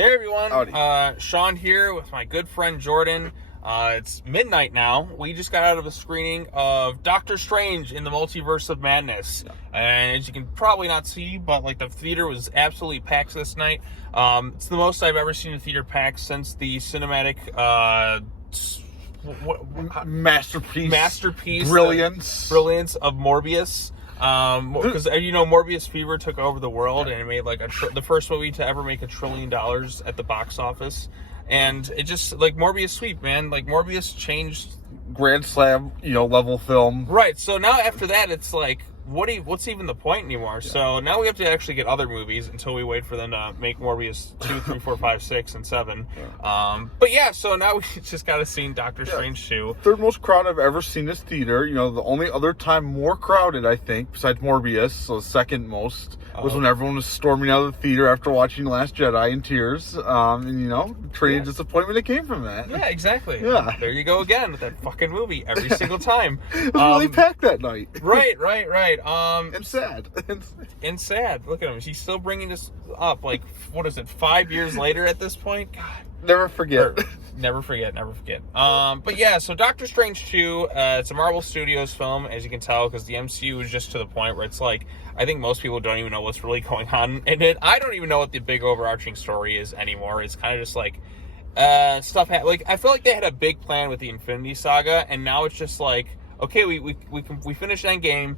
Hey everyone, Howdy. Sean here with my good friend Jordan. It's midnight now. We just got out of a screening of Doctor Strange in the Multiverse of Madness. Yeah. And as you can probably not see, but like the theater was absolutely packed this night. It's the most I've ever seen a theater packed since the cinematic masterpiece brilliance of Morbius. Because Morbius fever took over the world, and it made like the first movie to ever make $1 trillion at the box office, and it just like Morbius sweep, man. Like Morbius changed Grand Slam, level film. Right. So now after that, it's like what's even the point anymore? Yeah. So now we have to actually get other movies until we wait for them to make Morbius 2, 3, 4, 5, 6, and 7. Yeah. But yeah, so now we just got to see Doctor Strange 2. Third most crowd I've ever seen this theater. The only other time more crowded, I think, besides Morbius, so the second most, was when everyone was storming out of the theater after watching Last Jedi in tears. Train disappointment that came from that. Yeah, exactly. Yeah. There you go again with that fucking movie every single time. It was really packed that night. Right. And sad. And sad. Look at him. He's still bringing this up. Like, what is it, 5 years later at this point? God. Never forget. Never forget. But yeah, so Doctor Strange 2, it's a Marvel Studios film, as you can tell, because the MCU is just to the point where it's like, I think most people don't even know what's really going on in it. I don't even know what the big overarching story is anymore. It's kind of just like, stuff, like, I feel like they had a big plan with the Infinity Saga, and now it's just like, okay, we finished Endgame.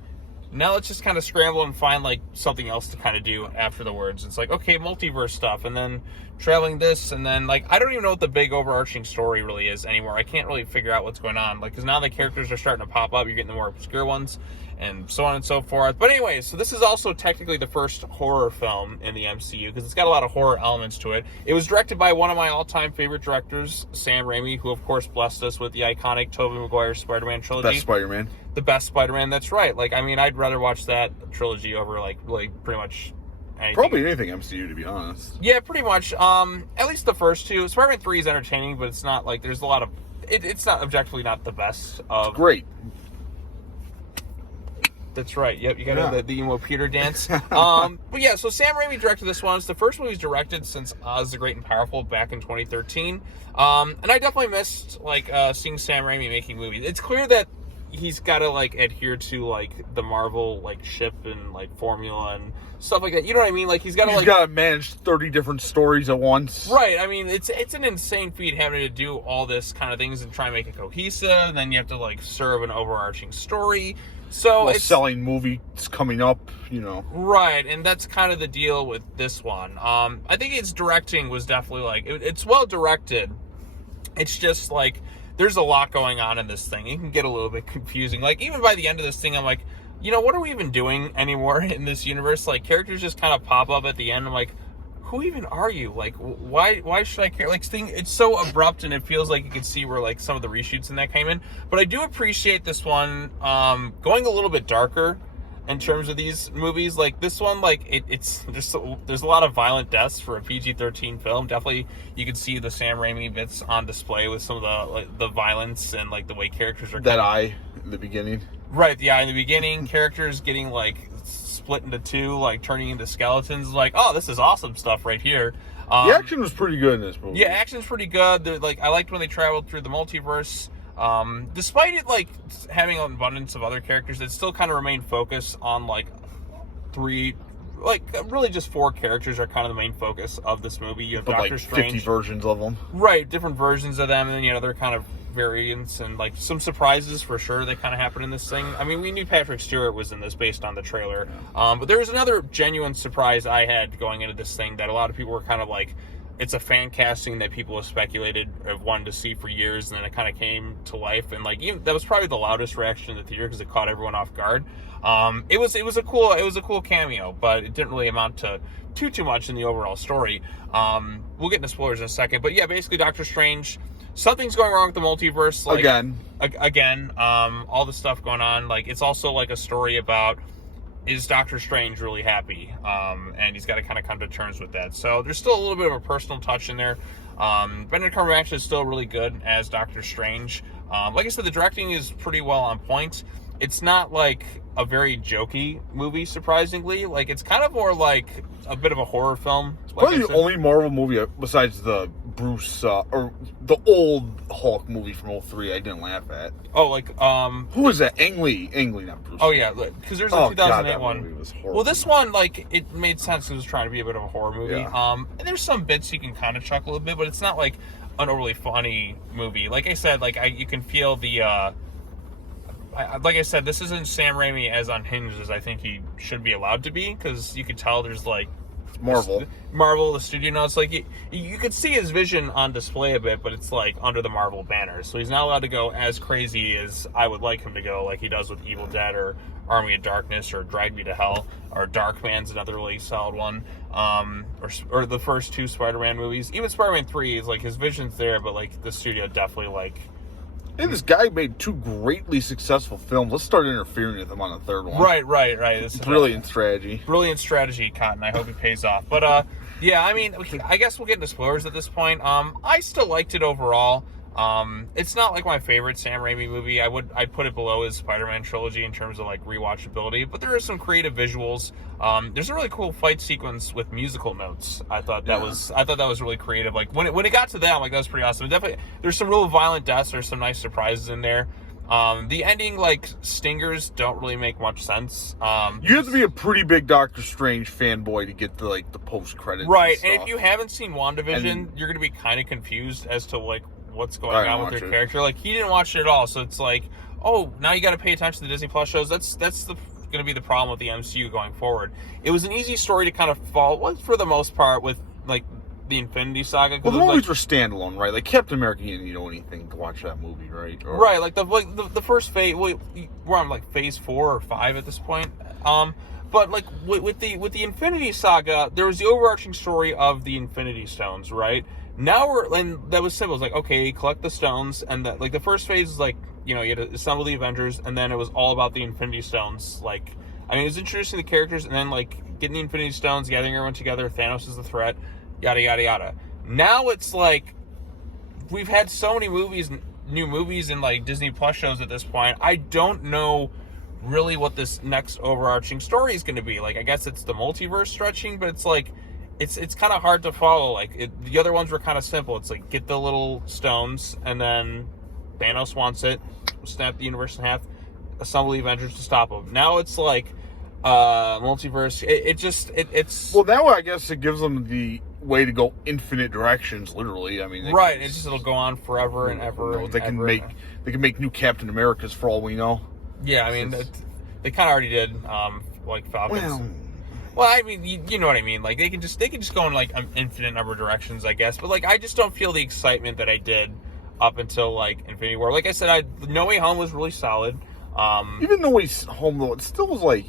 Now let's just kind of scramble and find like something else to kind of do after the words. It's like, okay, multiverse stuff, and then traveling this, and then like I don't even know what the big overarching story really is anymore. I can't really figure out what's going on, like, because now the characters are starting to pop up. You're getting the more obscure ones, and so on and so forth. But anyway, so this is also technically the first horror film in the MCU because it's got a lot of horror elements to it. It was directed by one of my all-time favorite directors, Sam Raimi, who of course blessed us with the iconic Tobey Maguire Spider-Man trilogy. Best Spider-Man. The best Spider-Man, that's right. Like, I mean, I'd rather watch that trilogy over, like, really pretty much anything. Probably anything MCU, to be honest. Yeah, pretty much. At least the first two. Spider-Man 3 is entertaining, but it's not, like, there's a lot of... It's not, objectively not the best of... It's great. That's right. Yep, you got the emo Peter dance. But yeah, so Sam Raimi directed this one. It's the first movie he's directed since Oz the Great and Powerful back in 2013. And I definitely missed, like, seeing Sam Raimi making movies. It's clear that he's got to like adhere to like the Marvel like ship and like formula and stuff like that. You know what I mean? Like he's got to manage 30 different stories at once. Right. I mean, it's an insane feat having to do all this kind of things and try and make it cohesive. And then you have to like serve an overarching story. So it's selling movies coming up, Right, and that's kind of the deal with this one. I think its directing was definitely like it's well directed. It's just like there's a lot going on in this thing. It can get a little bit confusing. Like, even by the end of this thing, I'm like, what are we even doing anymore in this universe? Like, characters just kind of pop up at the end. I'm like, who even are you? Like, why should I care? Like, it's so abrupt, and it feels like you can see where, like, some of the reshoots and that came in. But I do appreciate this one going a little bit darker in terms of these movies. Like this one, like it's just there's a lot of violent deaths for a PG-13 film. Definitely you can see the Sam Raimi bits on display with some of the violence and like the way characters are eye in the beginning. Right, the eye in the beginning, characters getting like split into two, like turning into skeletons. Like, oh, this is awesome stuff right here. The action was pretty good in this movie. Yeah, action's pretty good. I liked when they traveled through the multiverse. Despite it like having an abundance of other characters, it still kind of remained focused on like really just 4 characters are kind of the main focus of this movie. You have Doctor Strange, 50 versions of them, right? Different versions of them, and then other kind of variants and like some surprises for sure that kind of happened in this thing. I mean, we knew Patrick Stewart was in this based on the trailer, but there was another genuine surprise I had going into this thing that a lot of people were kind of like, it's a fan casting that people have speculated have wanted to see for years, and then it kind of came to life. And like that was probably the loudest reaction in the theater because it caught everyone off guard. It was a cool cameo, but it didn't really amount to too much in the overall story. We'll get into spoilers in a second, but yeah, basically Doctor Strange, something's going wrong with the multiverse. Like, again, all the stuff going on. Like it's also like a story about, is Doctor Strange really happy? And he's got to kind of come to terms with that. So there's still a little bit of a personal touch in there. Benedict Cumberbatch is still really good as Doctor Strange. Like I said, the directing is pretty well on point. it's not like a very jokey movie, surprisingly. Like, it's kind of more like a bit of a horror film. Like Probably the only Marvel movie besides the Bruce or the old Hulk movie from 2003 I didn't laugh at. Oh, like who is that? Ang Lee, not Bruce. Oh yeah, because there's a 2008 one. Movie was horrible. Well, this one, like, it made sense. It was trying to be a bit of a horror movie. Yeah. And there's some bits you can kind of chuckle a bit, but it's not like an overly funny movie. Like I said, you can feel the. Like I said, this isn't Sam Raimi as unhinged as I think he should be allowed to be, because you could tell there's like Marvel, the studio notes. Like you could see his vision on display a bit, but it's like under the Marvel banner, so he's not allowed to go as crazy as I would like him to go, like he does with Evil Dead or Army of Darkness or Drag Me to Hell or Darkman's another really solid one, or the first two Spider-Man movies. Even Spider-Man 3 is like his vision's there, but like the studio definitely like. And this guy made two greatly successful films. Let's start interfering with him on the third one. Right. This Brilliant strategy. Brilliant strategy, Cotton. I hope it pays off. But, yeah, I mean, I guess we'll get into spoilers at this point. I still liked it overall. It's not like my favorite Sam Raimi movie. I'd put it below his Spider-Man trilogy in terms of like rewatchability, but there are some creative visuals. There's a really cool fight sequence with musical notes. I thought that was really creative. Like when it got to that, I'm like, that was pretty awesome. Definitely, there's some real violent deaths. There's some nice surprises in there. The ending, like, stingers don't really make much sense. You have to be a pretty big Doctor Strange fanboy to get the post credits. Right, and if you haven't seen WandaVision, you're going to be kind of confused as to like what's going on with their character. Like, he didn't watch it at all, so it's like, oh, now you got to pay attention to the Disney Plus shows. That's going to be the problem with the MCU going forward. It was an easy story to kind of follow, for the most part, with like the Infinity Saga. Well, the movies were standalone, right? Like Captain America, you didn't know anything to watch that movie, right? Right, like the first phase. We're on like phase 4 or 5 at this point. But like with the Infinity Saga, there was the overarching story of the Infinity Stones, right? Now and that was simple. It's like, okay, collect the stones, and like the first phase is like, you had to assemble the Avengers, and then it was all about the Infinity Stones. Like, I mean, it was introducing the characters, and then like getting the Infinity Stones, gathering everyone together. Thanos is the threat. Yada, yada, yada. Now it's like, we've had so many new movies and like Disney Plus shows at this point. I don't know really what this next overarching story is going to be. Like, I guess it's the multiverse stretching, but it's like, it's kind of hard to follow. Like, the other ones were kind of simple. It's like, get the little stones, and then Thanos wants it, snap the universe in half, assemble the Avengers to stop them. Now it's like, multiverse. It's well, now I guess it gives them the way to go infinite directions, literally. I mean, right. It'll go on forever and ever. They can make new Captain Americas for all we know. Yeah, I mean, they kind of already did. Like Falcons. Well, I mean, you know what I mean. Like they can just go in like an infinite number of directions, I guess. But like, I just don't feel the excitement that I did up until like Infinity War. Like I said, No Way Home was really solid. Even No Way Home, though, it still was like,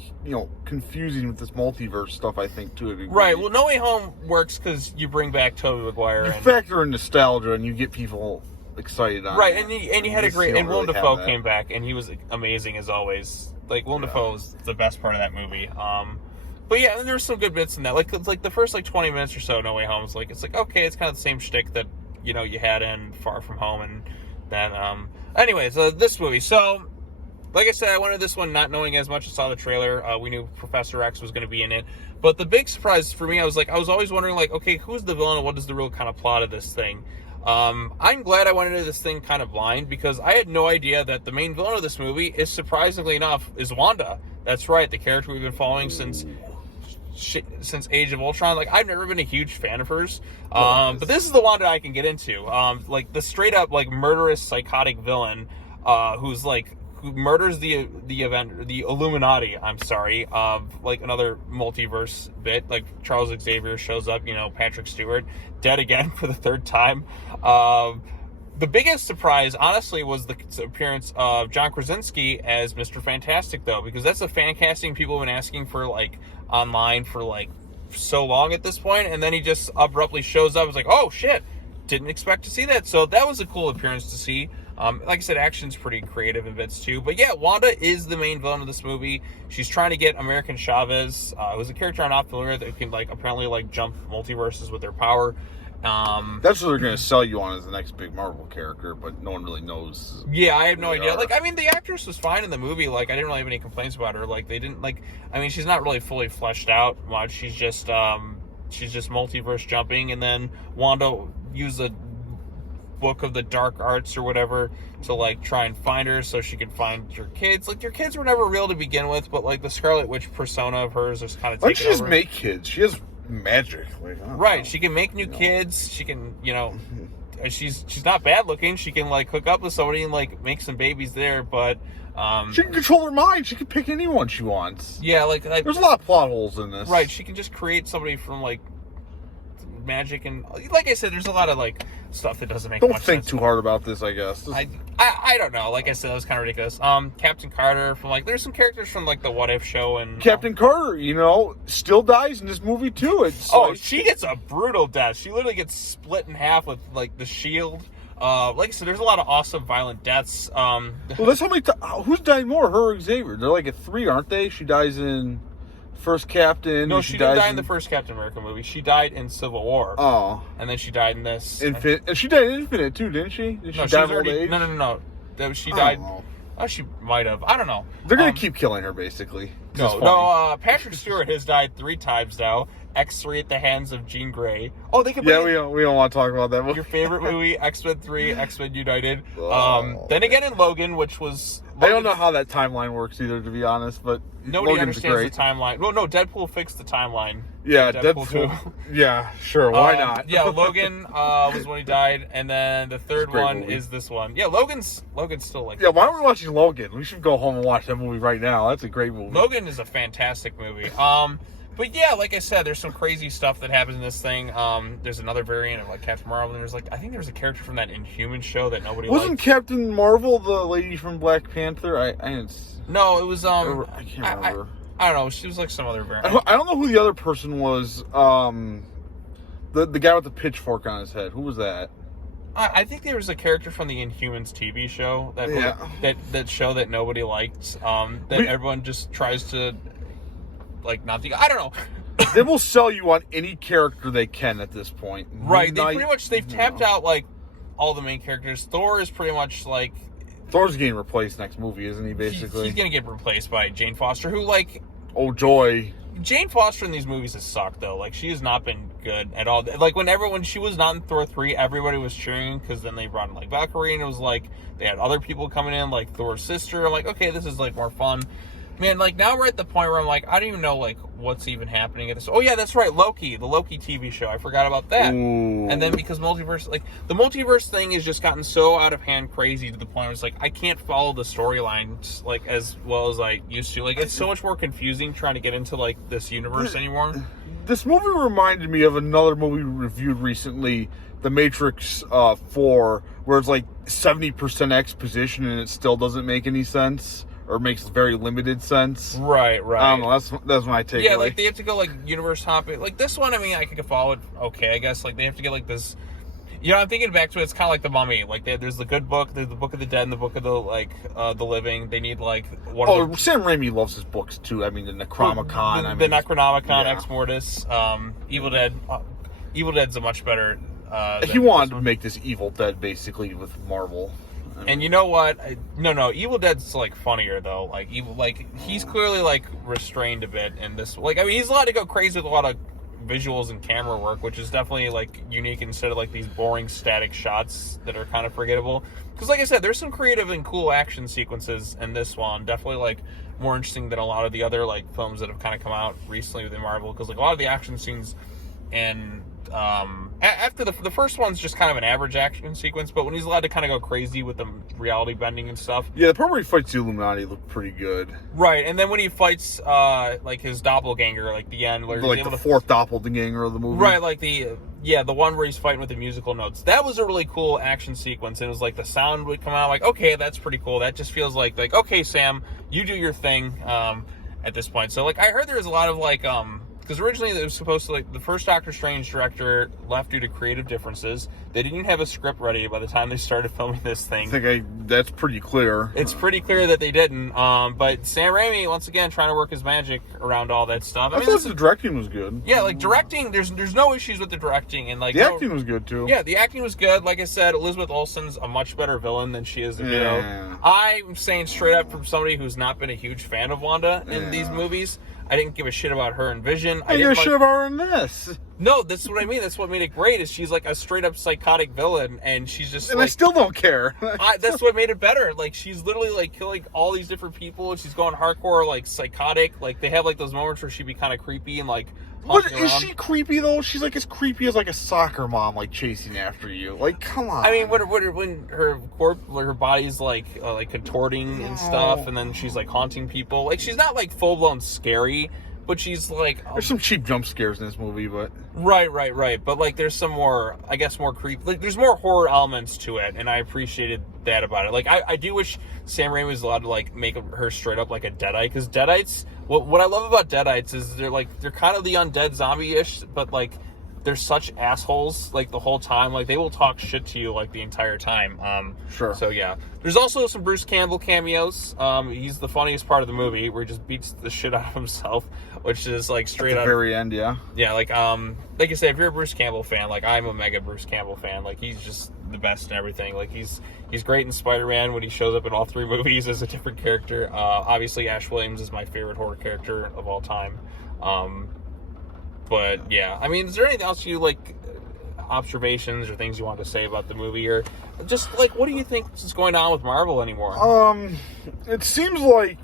confusing with this multiverse stuff, I think, to a degree. Right. Well, No Way Home works because you bring back Tobey Maguire. You factor in nostalgia, and you get people excited on right, it. and you had a great, and Willem Dafoe came back, and he was amazing as always. Like, Willem Dafoe was the best part of that movie. But yeah, and there's some good bits in that. Like the first 20 minutes or so, No Way Home is like, it's like, okay, it's kind of the same shtick that you had in Far From Home, and then anyways, this movie. So, like I said, I wanted this one not knowing as much. I saw the trailer. We knew Professor X was going to be in it. But the big surprise for me, I was always wondering, like, okay, who's the villain and what is the real kind of plot of this thing? I'm glad I went into this thing kind of blind, because I had no idea that the main villain of this movie is, surprisingly enough, is Wanda. That's right, the character we've been following since Age of Ultron. Like, I've never been a huge fan of hers. But this is the Wanda I can get into. Like, the straight up, like, murderous, psychotic villain, who murders the Illuminati, like another multiverse bit. Like, Charles Xavier shows up, Patrick Stewart, dead again for the third time. The biggest surprise, honestly, was the appearance of John Krasinski as Mr. Fantastic, though, because that's a fan casting people have been asking for, like, online for, like, so long at this point, and then he just abruptly shows up. It's like, oh, shit, didn't expect to see that. So that was a cool appearance to see. Like I said, action's pretty creative in bits too. But yeah, Wanda is the main villain of this movie. She's trying to get American Chavez, who's a character I'm not familiar with, that can apparently jump multiverses with their power. That's what they're going to sell you on as the next big Marvel character, but no one really knows. Yeah, I have no idea. Are. Like, I mean, the actress was fine in the movie. Like, I didn't really have any complaints about her. Like, they didn't, like, I mean, she's not really fully fleshed out much. She's just multiverse jumping, and then Wanda used a book of the dark arts or whatever to, like, try and find her so she can find your kids. Like, your kids were never real to begin with, but, like, the Scarlet Witch persona of hers is kind of taken over. Why don't she just make kids? She has magic. Like, right, know. She can make new kids. She can, she's not bad looking. She can, like, hook up with somebody and, like, make some babies there, but she can control her mind. She can pick anyone she wants. Yeah, like there's a lot of plot holes in this. Right, she can just create somebody from, like, magic, and like I said, there's a lot of, like, stuff that doesn't make much sense. Don't think too hard about this, I guess. I don't know. Like I said, that was kind of ridiculous. Captain Carter from, like, there's some characters from, like, the What If show, and Captain Carter, still dies in this movie too. She gets a brutal death. She literally gets split in half with, like, the shield. Like I said, there's a lot of awesome violent deaths. Well, that's how many who's died more? Her or Xavier? They're like at 3, aren't they? She dies in First Captain. No, she didn't die in the first Captain America movie. She died in Civil War. Oh. And then she died in this. And she died in Infinite too, didn't she? Did she die of old age? No. She died. Oh, she might have. I don't know. They're gonna keep killing her, basically. No. Patrick Stewart has died 3 times now. X3 at the hands of Jean Grey. Oh, they could. Yeah, we don't want to talk about that movie. Your favorite movie, X-Men 3, X-Men United. Then again in Logan, which was. I don't know how that timeline works either, to be honest, but nobody Logan's understands great. the timeline. Well, no, Deadpool fixed the timeline. Yeah, Deadpool. Yeah, sure. Why not? Yeah, Logan was when he died, and then the third one movie. is this one. Yeah, Logan's still, like. Yeah, why aren't we watching Logan? We should go home and watch that movie right now. That's a great movie. Logan is a fantastic movie. But yeah, like I said, there's some crazy stuff that happens in this thing. There's another variant of, like, Captain Marvel, and I think there's a character from that Inhuman show that nobody Wasn't liked. Captain Marvel the lady from Black Panther? I didn't. No, it was I can't remember. I don't know. She was like some other variant. I don't know who the other person was. The guy with the pitchfork on his head. Who was that? I think there was a character from the Inhumans TV show that show that nobody liked. Everyone just tries to. Like, not the... I don't know. They will sell you on any character they can at this point. Right. They've tapped out, like, all the main characters. Thor is pretty much, like... Thor's getting replaced next movie, isn't he, basically? He's going to get replaced by Jane Foster, who, like... Oh, joy. Jane Foster in these movies has sucked, though. Like, she has not been good at all. Like, when she was not in Thor 3, everybody was cheering, because then they brought in, like, Valkyrie, and it was, like, they had other people coming in, like Thor's sister. I'm like, okay, this is, like, more fun. Man, like, now we're at the point where I'm like, I don't even know, like, what's even happening at this. Oh, yeah, that's right, Loki, the Loki TV show. I forgot about that. Ooh. And then because Multiverse, like, the Multiverse thing has just gotten so out of hand crazy to the point where it's like, I can't follow the storylines, like, as well as I used to. Like, it's so much more confusing trying to get into, like, this universe anymore. This movie reminded me of another movie reviewed recently, The Matrix 4, where it's, like, 70% exposition and it still doesn't make any sense. Or makes very limited sense. Right. I don't know. That's my take. Yeah, like, they have to go, like, universe hopping. Like, this one, I mean, I could follow it okay, I guess. Like, they have to get, like, this... I'm thinking back to it, it's kind of like The Mummy. Like, there's the good book, there's the Book of the Dead, and the Book of the, like, the Living. They need, like, one of the... Sam Raimi loves his books, too. I mean, the Necronomicon. The Necronomicon, Ex Mortis, Evil Dead. Evil Dead's a much better... he wanted to make this Evil Dead, basically, with Marvel. And you know what? No. Evil Dead's, like, funnier, though. Like, he's clearly, like, restrained a bit in this. Like, I mean, he's allowed to go crazy with a lot of visuals and camera work, which is definitely, like, unique instead of, like, these boring static shots that are kind of forgettable. Because, like I said, there's some creative and cool action sequences in this one. Definitely, like, more interesting than a lot of the other, like, films that have kind of come out recently within Marvel. Because, like, a lot of the action scenes and... after the first one's just kind of an average action sequence, but when he's allowed to kind of go crazy with the reality bending and stuff. Yeah, the part where he fights the Illuminati looked pretty good. Right, and then when he fights like his doppelganger, like the end, where like the fourth doppelganger of the movie. Right, like the one where he's fighting with the musical notes. That was a really cool action sequence, and it was like the sound would come out like, okay, that's pretty cool. That just feels like okay, Sam, you do your thing at this point. So like I heard there was a lot of like because originally it was supposed to, like, the first Doctor Strange director left due to creative differences. They didn't even have a script ready by the time they started filming this thing. That's pretty clear. It's pretty clear that they didn't. But Sam Raimi, once again, trying to work his magic around all that stuff. I thought the directing was good. Yeah, like, directing, there's no issues with the directing. And, like, the acting was good, too. Yeah, the acting was good. Like I said, Elizabeth Olsen's a much better villain than she is the Widow. I'm saying straight up from somebody who's not been a huge fan of Wanda in these movies. I didn't give a shit about her in Vision. I didn't give a shit about her in this. No, that's what I mean. That's what made it great. Is she's like a straight up psychotic villain, and she's just. And like, I still don't care. That's what made it better. Like, she's literally like killing all these different people, and she's going hardcore, like, psychotic. Like, they have like those moments where she'd be kind of creepy and like. What, is she creepy though? She's like as creepy as like a soccer mom, like chasing after you. Like, come on. I mean, when her body's like contorting and stuff, and then she's like haunting people. Like, she's not like full blown scary, but she's like. There's some cheap jump scares in this movie, but. Right. But like, there's some more, I guess, more creep. Like, there's more horror elements to it, and I appreciated that about it. Like, I do wish Sam Raimi was allowed to like make her straight up like a Deadite, because Deadites. What I love about Deadites is they're kind of the undead zombie-ish, but like they're such assholes like the whole time. Like, they will talk shit to you like the entire time. Sure. So yeah, there's also some Bruce Campbell cameos. He's the funniest part of the movie, where he just beats the shit out of himself, which is like straight at the very end. Yeah. Yeah, like you say, if you're a Bruce Campbell fan, like I'm a mega Bruce Campbell fan. Like, he's just the best and everything. Like, he's great in Spider-Man when he shows up in all 3 movies as a different character. Obviously, Ash Williams is my favorite horror character of all time. But yeah, I mean, is there anything else you like, observations or things you want to say about the movie, or just like, what do you think is going on with Marvel anymore? It seems like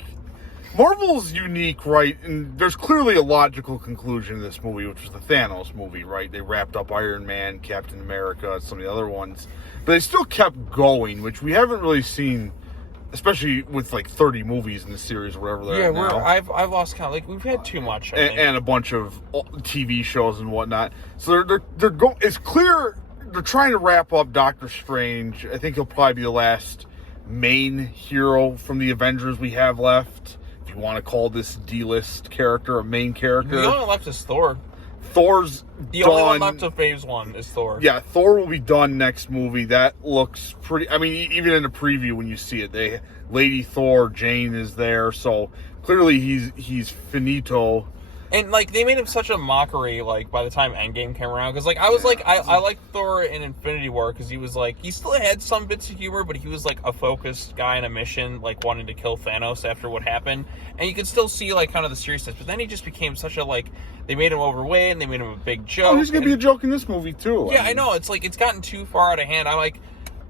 Marvel's unique, right? And there's clearly a logical conclusion to this movie, which was the Thanos movie, right? They wrapped up Iron Man, Captain America, some of the other ones, but they still kept going, which we haven't really seen, especially with like 30 movies in the series or whatever they're at now. I've lost count. Like, we've had too much, I think. And a bunch of TV shows and whatnot. So they're going. It's clear they're trying to wrap up Doctor Strange. I think he'll probably be the last main hero from the Avengers we have left. If you want to call this D-list character a main character. The only one left is Thor. Thor's the done. only one left of Phase 1 is Thor. Yeah, Thor will be done next movie. That looks pretty. I mean, even in the preview when you see it, Lady Thor, Jane is there, so clearly he's finito. And like, they made him such a mockery, like, by the time Endgame came around, because like I was like, I liked Thor in Infinity War, because he was like, he still had some bits of humor, but he was like a focused guy on a mission, like wanting to kill Thanos after what happened, and you could still see like kind of the seriousness, but then he just became such a, like, they made him overweight and they made him a big joke. Oh, he's gonna be a joke in this movie too. Yeah, I know. It's like, it's gotten too far out of hand. I'm like,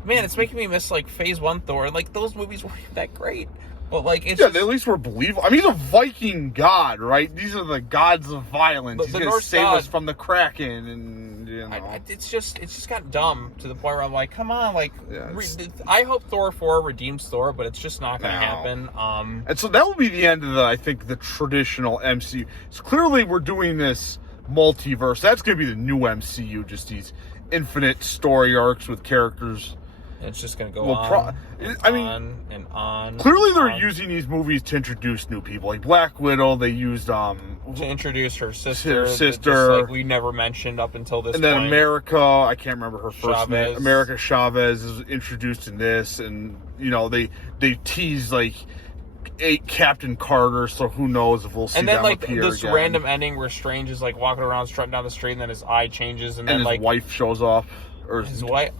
man, it's making me miss like Phase 1 Thor. Like, those movies weren't that great. But like, it's they at least were believable. I mean, he's a Viking god, right? These are the gods of violence. He's gonna save us from the Kraken, and you know. It's just got dumb to the point where I'm like, come on, like, I hope Thor 4 redeems Thor, but it's just not gonna happen. And so that will be the end of I think the traditional MCU. So clearly, we're doing this multiverse. That's gonna be the new MCU. Just these infinite story arcs with characters. It's just going to go on and on. Clearly, they're using these movies to introduce new people. Like Black Widow, they used to introduce her sister. Just, like, we never mentioned up until this. And then America, I can't remember her first name. America Chavez is introduced in this, and you know they tease like Captain Carter, so who knows if we'll see them appear again. And then like this random ending where Strange is like walking around strutting down the street, and then his eye changes, and then his like wife shows up. Or his wife,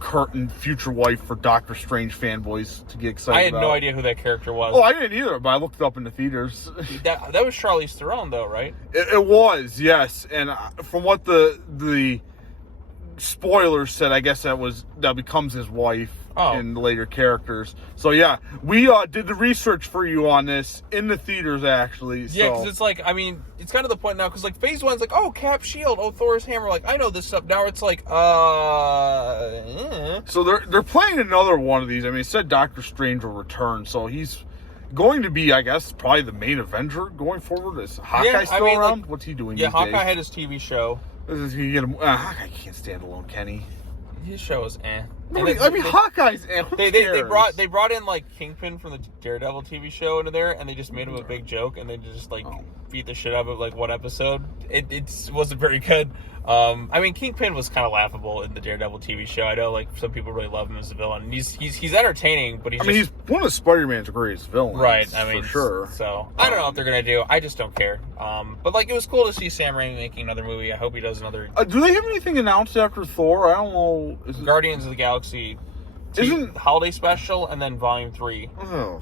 future wife for Doctor Strange fanboys to get excited. I had no idea who that character was. Oh, I didn't either, but I looked it up in the theaters. That was Charlize Theron, though, right? It was, yes. And from what the spoilers said, I guess that becomes his wife in the later characters. So yeah, we did the research for you on this in the theaters, actually. Yeah, because it's like, I mean, it's kind of the point now, because like Phase 1's like, oh, Cap shield, oh, Thor's hammer, like, I know this stuff. Now it's like, So they're playing another one of these. I mean, it said Doctor Strange will return, so he's going to be, I guess, probably the main Avenger going forward. Is Hawkeye still around? Like, what's he doing these Hawkeye days? had his TV show. Hawkeye can't stand alone, Kenny. His show is Hawkeye's. They brought in like Kingpin from the Daredevil TV show into there, and they just made him a big joke, and they just like beat the shit out of like one episode. It wasn't very good. I mean, Kingpin was kind of laughable in the Daredevil TV show. I know like some people really love him as a villain. And he's entertaining, but he's one of Spider-Man's greatest villains, right? I mean, for sure. So I don't know what they're gonna do. I just don't care. But like it was cool to see Sam Raimi making another movie. I hope he does another. Do they have anything announced after Thor? I don't know. Guardians of the Galaxy holiday special, and then Volume 3. Oh.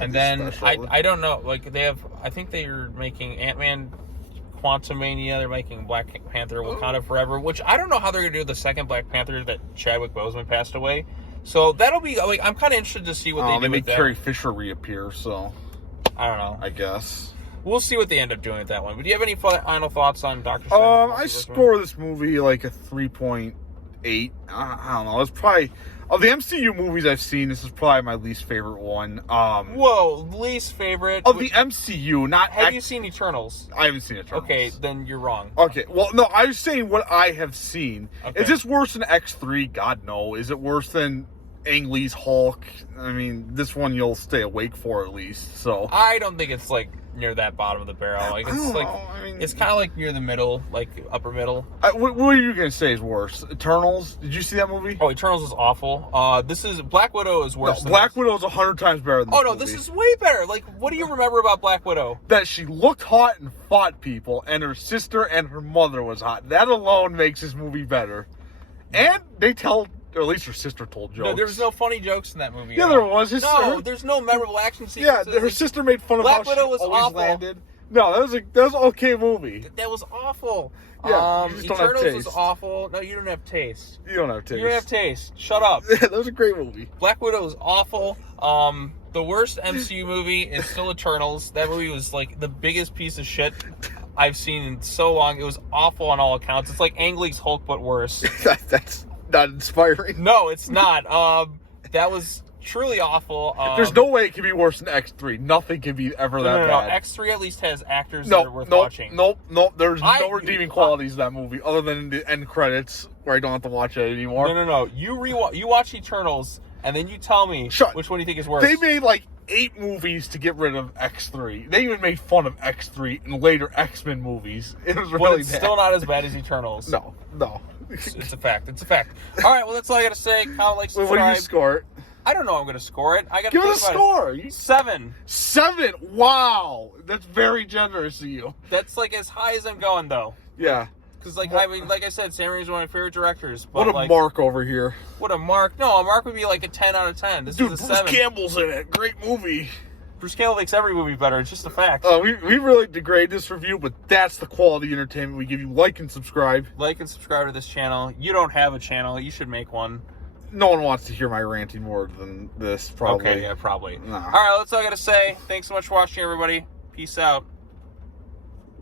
And then I don't know. Like they have, I think they are making Ant-Man, Quantumania. They're making Black Panther, Wakanda Forever. Which I don't know how they're gonna do the second Black Panther that Chadwick Boseman passed away. So that'll be like I'm kind of interested to see what they do. They with make that. Carrie Fisher reappear. So I don't know. I guess we'll see what they end up doing with that one. But do you have any final thoughts on Doctor Strange? I score this movie like a 3.8. I don't know. It's probably of the MCU movies I've seen. This is probably my least favorite one. Whoa, least favorite of the MCU. Not have you seen Eternals? I haven't seen Eternals. Okay, then you're wrong. Okay, well, no, I was saying what I have seen. Okay. Is this worse than X3? God, no. Is it worse than Ang Lee's Hulk? I mean, this one you'll stay awake for at least. So I don't think it's like near that bottom of the barrel. Like it's like it's kind of like near the middle, like upper middle. What are you gonna say is worse? Eternals? Did you see that movie? Oh, Eternals is awful. This is Black Widow is worse. No, Black Widow is 100 times better than this movie. This is way better. Like, what do you remember about Black Widow? That she looked hot and fought people, and her sister and her mother was hot. That alone makes this movie better. And they tell. Or at least her sister told jokes. No, there was no funny jokes in that movie. Yeah, there was. There's no memorable action sequences. Yeah, her sister made fun of Black how Widow she was always awful. landed. No, that was an okay movie. That was awful. Yeah, you just don't have Eternals taste. was awful. No, you don't have taste. You don't have taste. You don't have taste. Shut up. That was a great movie. Black Widow was awful. The worst MCU movie is still Eternals. That movie was like the biggest piece of shit I've seen in so long. It was awful on all accounts. It's like Ang Lee's Hulk, but worse. That's not inspiring. No, it's not. That was truly awful. There's no way it can be worse than X3. Nothing can be ever that bad. X3 at least has actors that are worth watching. Nope. There's no redeeming qualities in that movie other than the end credits where I don't have to watch it anymore. No. You watch Eternals and then you tell me which one you think is worse. They made like 8 movies to get rid of X3. They even made fun of X3 in later X-Men movies. It was really bad. Still not as bad as Eternals. No. It's a fact. All right, well, that's all I got to say. Comment, like, subscribe. What do you score it? I don't know I'm going to score it. I got to give it a score. 7. 7? Wow. That's very generous of you. That's like as high as I'm going, though. Yeah. Because, like I said, Sam Raimi's one of my favorite directors. But what a mark over here. What a mark. No, a mark would be like a 10 out of 10. This is a 7. Bruce Campbell's in it. Great movie. Bruce Campbell makes every movie better. It's just a fact. We really degrade this review, but that's the quality entertainment we give you. Like and subscribe. Like and subscribe to this channel. You don't have a channel. You should make one. No one wants to hear my ranting more than this, probably. Okay, yeah, probably. No. All right, that's all I got to say. Thanks so much for watching, everybody. Peace out.